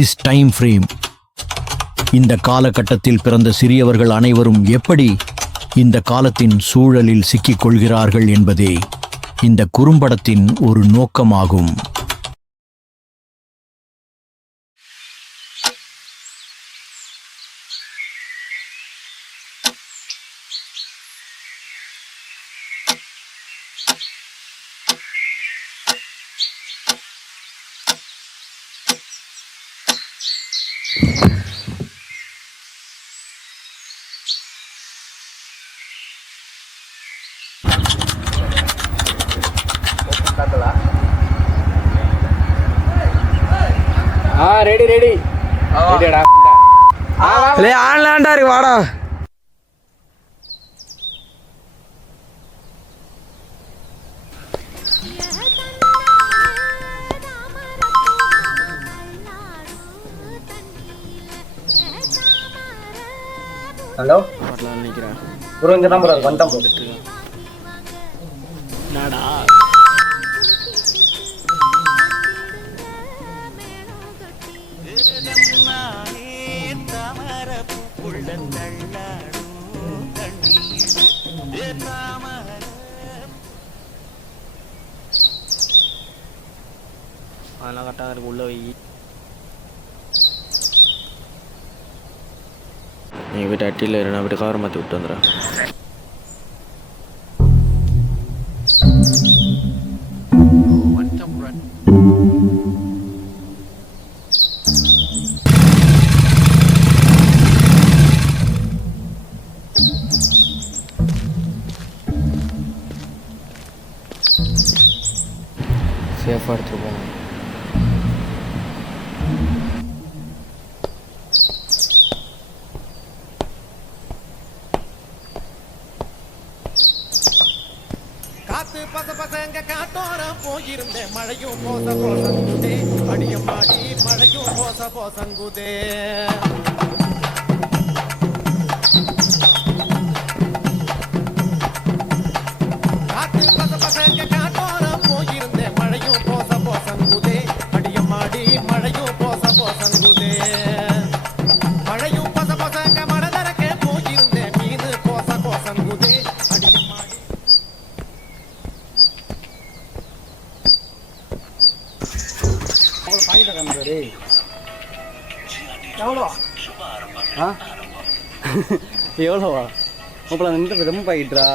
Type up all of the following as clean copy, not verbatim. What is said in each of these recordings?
this time frame. இந்த காலகட்டத்தில் பிறந்த சிறியவர்கள் அனைவரும் எப்படி இந்த காலத்தின் சூழலில் சிக்கிக் கொள்கிறார்கள் என்பதே இந்த குறும்படத்தின் ஒரு நோக்கமாகும். ரெடி ரெடி ஆன்லாண்டா இருக்கு வாடா. ஹலோ நினைக்கிறேன் ப்ரோ, இங்கே தான் ப்ரோ வந்துட்டேன் போட்டுட்டு நாடா. அதெல்லாம் கரெக்டாக இருக்கு. உள்ள வை. நீ போய்ட்டு அட்டியில் இரு, நான் போய்ட்டு கவர் மாற்றி விட்டு வந்துடுறேன். சேஃபாக எடுத்துகிட்டு போங்க. காத்து பசங்க காட்டோரம் போயிருந்தேன், மழையும் போச போசங்குதே, அடியும் மாடி மழையும் போச போசங்குதே. காத்து பசங்க காட்டோரம் போயிருந்தேன், மழையும் போச போசங்குதே, அடியும் மாடி மழையும் போச போசங்குதே. மழையும் பசங்க மனதரக்க போயிருந்தேன், மீது போச போசங்குதே, அடியும் மாடி. எவ்வளோவா அப்பலாம் இந்த ரொம்ப பாக்கிட்டா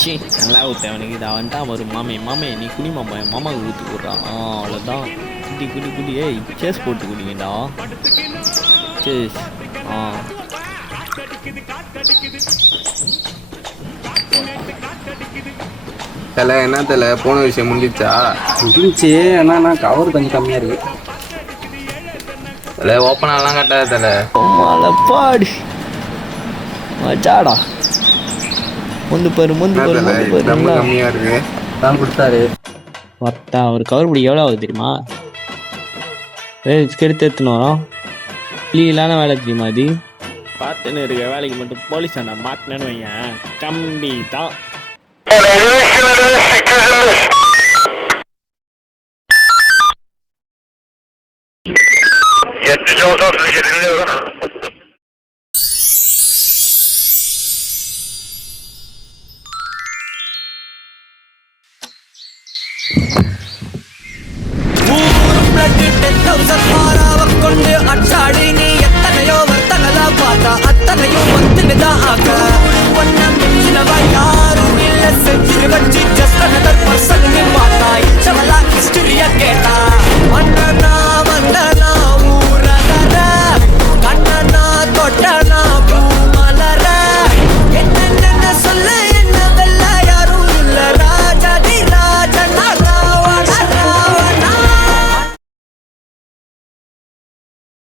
சி நல்லா ஊற்ற அவனுக்கு இதை வந்துட்டான் ஒரு மாமே நீ குடி மாமாவுக்கு ஊற்றி விட்றான். அவ்வளோதான். குடி ஏய் சேஸ் போட்டு குடிங்கடா. சேஸ் தலை என்ன தலை போன விஷயம் முடிஞ்சிச்சா? முடிஞ்சு. ஆனால் கவர் கொஞ்சம் கம்மியாக இருக்கு. தலை ஓப்பன் ஆகலாம் கட்டாது தலை. பாடி மச்சாடா முந்து பாரு கம்மியாக இருக்கு தான் கொடுத்தாரு. மொத்தா ஒரு கவர் பிடி எவ்வளோ ஆகுது தெரியுமா? எடுத்து எடுத்துன்னு வரோம். லீலான வேலை தெரியுமா? அது பார்த்துன்னு இருக்க வேலைக்கு மட்டும் போலீஸ் அண்ணா மாட்டினேன்னு வைங்க கம்பி தான். கொண்டு அச்சாடி நீ எத்தனையோ வர்த்தனதா பார்த்தா அத்தனையும் ஒத்துனுதான் ஆக ஒன்னம் மிஞ்சினவா யாரும் இல்ல செஞ்சு வச்சு ஜஸ்ட் அனதர் பர்சன் பார்த்தா இச்சவலா ஹிஸ்டரிய கேட்டா அண்ணனா வந்தனா ஊரதன கண்ணனா தொட்டனா